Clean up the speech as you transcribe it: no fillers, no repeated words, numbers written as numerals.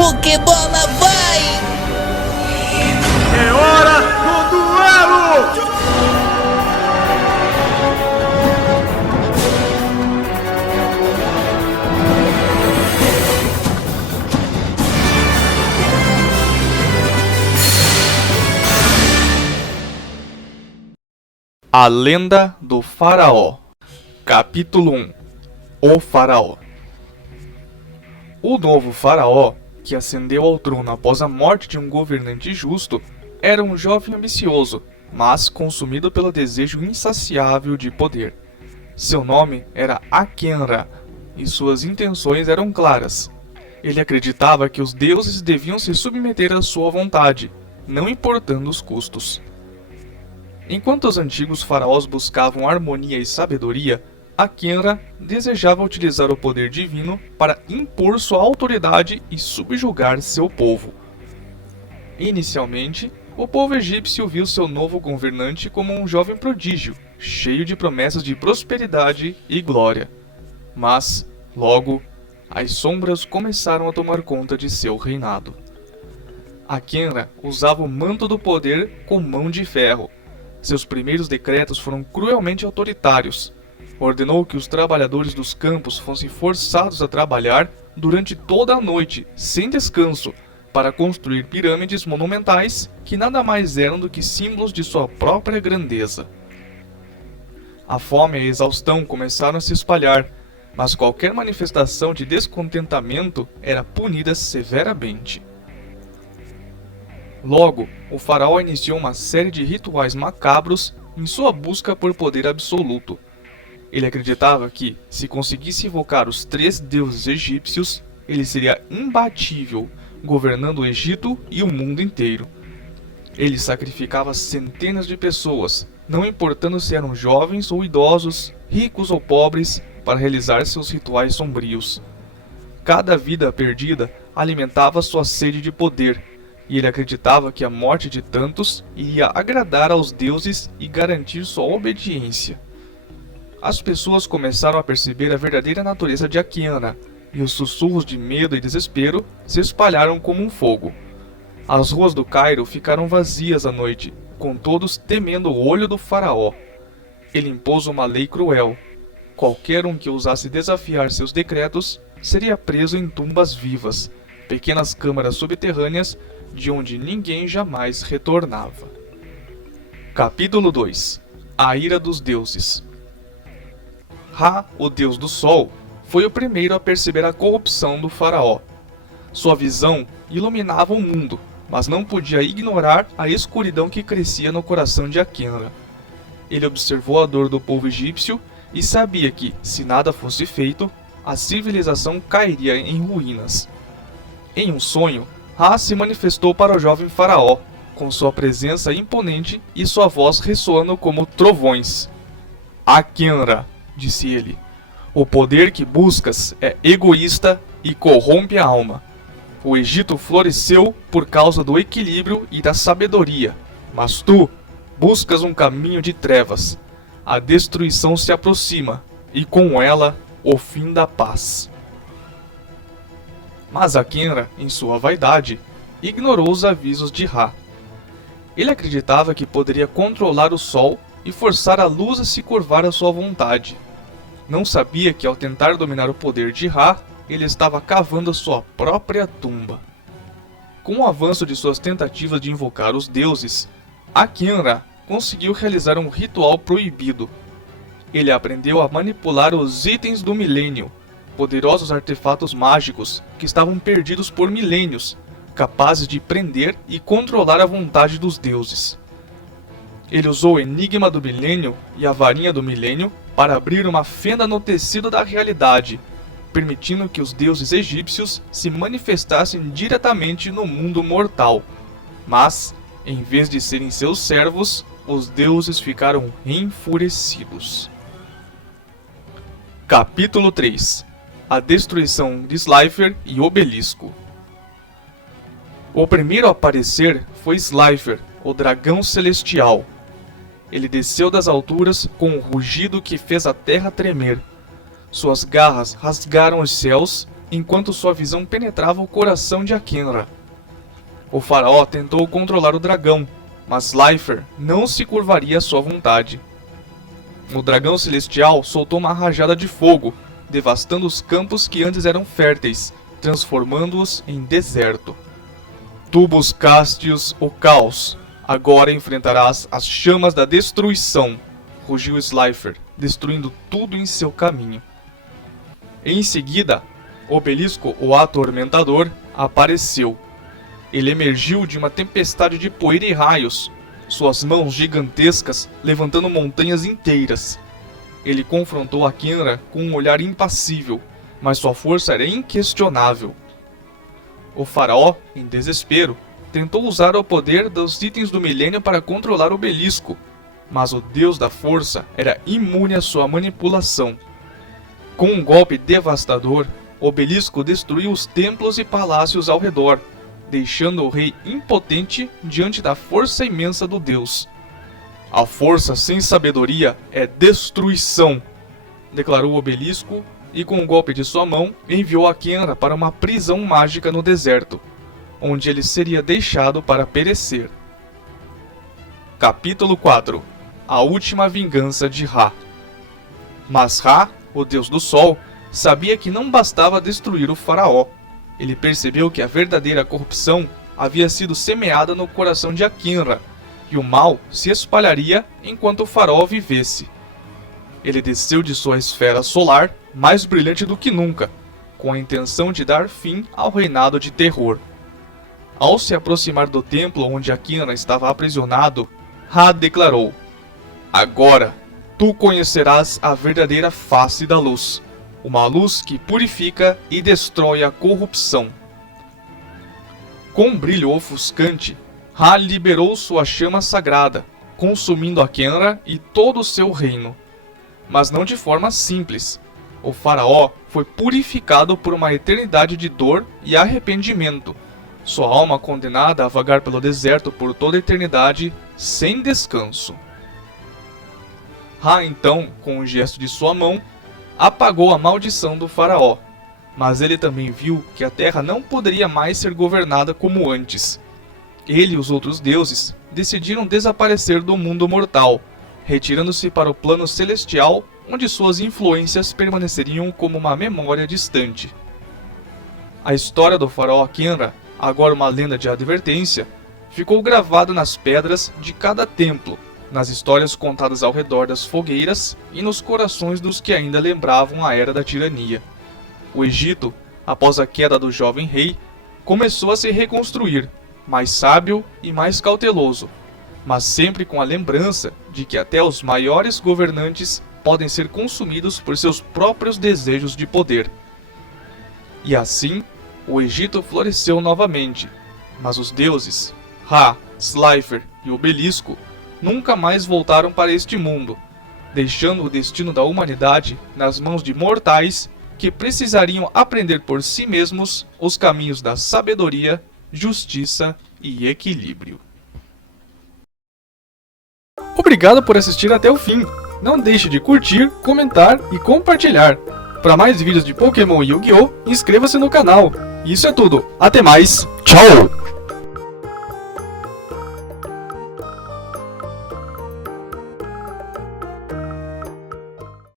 Pokébola vai! É hora do duelo! A Lenda do Faraó. Capítulo 1. O Faraó. O novo faraó, que ascendeu ao trono após a morte de um governante justo, era um jovem ambicioso, mas consumido pelo desejo insaciável de poder. Seu nome era Akenra, e suas intenções eram claras. Ele acreditava que os deuses deviam se submeter à sua vontade, não importando os custos. Enquanto os antigos faraós buscavam harmonia e sabedoria, Akenra desejava utilizar o poder divino para impor sua autoridade e subjugar seu povo. Inicialmente, o povo egípcio viu seu novo governante como um jovem prodígio, cheio de promessas de prosperidade e glória. Mas, logo, as sombras começaram a tomar conta de seu reinado. Akenra usava o manto do poder com mão de ferro. Seus primeiros decretos foram cruelmente autoritários. Ordenou que os trabalhadores dos campos fossem forçados a trabalhar durante toda a noite, sem descanso, para construir pirâmides monumentais que nada mais eram do que símbolos de sua própria grandeza. A fome e a exaustão começaram a se espalhar, mas qualquer manifestação de descontentamento era punida severamente. Logo, o faraó iniciou uma série de rituais macabros em sua busca por poder absoluto. Ele acreditava que, se conseguisse invocar os 3 deuses egípcios, ele seria imbatível, governando o Egito e o mundo inteiro. Ele sacrificava centenas de pessoas, não importando se eram jovens ou idosos, ricos ou pobres, para realizar seus rituais sombrios. Cada vida perdida alimentava sua sede de poder, e ele acreditava que a morte de tantos iria agradar aos deuses e garantir sua obediência. As pessoas começaram a perceber a verdadeira natureza de Akenra, e os sussurros de medo e desespero se espalharam como um fogo. As ruas do Cairo ficaram vazias à noite, com todos temendo o olho do faraó. Ele impôs uma lei cruel. Qualquer um que ousasse desafiar seus decretos seria preso em tumbas vivas, pequenas câmaras subterrâneas de onde ninguém jamais retornava. Capítulo 2. A ira dos deuses. Ra, o deus do sol, foi o primeiro a perceber a corrupção do faraó. Sua visão iluminava o mundo, mas não podia ignorar a escuridão que crescia no coração de Akenra. Ele observou a dor do povo egípcio e sabia que, se nada fosse feito, a civilização cairia em ruínas. Em um sonho, Ra se manifestou para o jovem faraó, com sua presença imponente e sua voz ressoando como trovões. Akenra, disse ele, o poder que buscas é egoísta e corrompe a alma. O Egito floresceu por causa do equilíbrio e da sabedoria, mas tu buscas um caminho de trevas. A destruição se aproxima, e com ela, o fim da paz. Mas Akenra, em sua vaidade, ignorou os avisos de Ra. Ele acreditava que poderia controlar o sol e forçar a luz a se curvar à sua vontade. Não sabia que, ao tentar dominar o poder de Ra, ele estava cavando sua própria tumba. Com o avanço de suas tentativas de invocar os deuses, Akenra conseguiu realizar um ritual proibido. Ele aprendeu a manipular os itens do milênio, poderosos artefatos mágicos que estavam perdidos por milênios, capazes de prender e controlar a vontade dos deuses. Ele usou o enigma do milênio e a varinha do milênio para abrir uma fenda no tecido da realidade, permitindo que os deuses egípcios se manifestassem diretamente no mundo mortal. Mas, em vez de serem seus servos, os deuses ficaram enfurecidos. Capítulo 3. A destruição de Slifer e Obelisco. O primeiro a aparecer foi Slifer, o dragão celestial. Ele desceu das alturas com um rugido que fez a terra tremer. Suas garras rasgaram os céus enquanto sua visão penetrava o coração de Akenra. O faraó tentou controlar o dragão, mas Slifer não se curvaria à sua vontade. O dragão celestial soltou uma rajada de fogo, devastando os campos que antes eram férteis, transformando-os em deserto. Tu buscastes o caos, agora enfrentarás as chamas da destruição, rugiu Slifer, destruindo tudo em seu caminho. Em seguida, Obelisco, o Atormentador, apareceu. Ele emergiu de uma tempestade de poeira e raios, suas mãos gigantescas levantando montanhas inteiras. Ele confrontou Akenra com um olhar impassível, mas sua força era inquestionável. O faraó, em desespero, tentou usar o poder dos itens do milênio para controlar o Obelisco, mas o deus da força era imune à sua manipulação. Com um golpe devastador, o Obelisco destruiu os templos e palácios ao redor, deixando o rei impotente diante da força imensa do deus. A força sem sabedoria é destruição, declarou o Obelisco, e com um golpe de sua mão enviou Akenra para uma prisão mágica no deserto, onde ele seria deixado para perecer. Capítulo 4. A última vingança de Ra. Mas Ra, o deus do sol, sabia que não bastava destruir o faraó. Ele percebeu que a verdadeira corrupção havia sido semeada no coração de Akenra, e o mal se espalharia enquanto o faraó vivesse. Ele desceu de sua esfera solar, mais brilhante do que nunca, com a intenção de dar fim ao reinado de terror. Ao se aproximar do templo onde Akenra estava aprisionado, Ra declarou: "Agora, tu conhecerás a verdadeira face da luz, uma luz que purifica e destrói a corrupção." Com um brilho ofuscante, Ra liberou sua chama sagrada, consumindo Akenra e todo o seu reino. Mas não de forma simples. O faraó foi purificado por uma eternidade de dor e arrependimento, sua alma condenada a vagar pelo deserto por toda a eternidade, sem descanso. Ra então, com um gesto de sua mão, apagou a maldição do faraó, mas ele também viu que a terra não poderia mais ser governada como antes. Ele e os outros deuses decidiram desaparecer do mundo mortal, retirando-se para o plano celestial, onde suas influências permaneceriam como uma memória distante. A história do faraó Akenra, agora uma lenda de advertência, ficou gravada nas pedras de cada templo, nas histórias contadas ao redor das fogueiras e nos corações dos que ainda lembravam a era da tirania. O Egito, após a queda do jovem rei, começou a se reconstruir, mais sábio e mais cauteloso, mas sempre com a lembrança de que até os maiores governantes podem ser consumidos por seus próprios desejos de poder. E assim, o Egito floresceu novamente, mas os deuses, Ra, Slifer e Obelisco, nunca mais voltaram para este mundo, deixando o destino da humanidade nas mãos de mortais que precisariam aprender por si mesmos os caminhos da sabedoria, justiça e equilíbrio. Obrigado por assistir até o fim. Não deixe de curtir, comentar e compartilhar. Para mais vídeos de Pokémon e Yu-Gi-Oh!, inscreva-se no canal. Isso é tudo. Até mais. Tchau!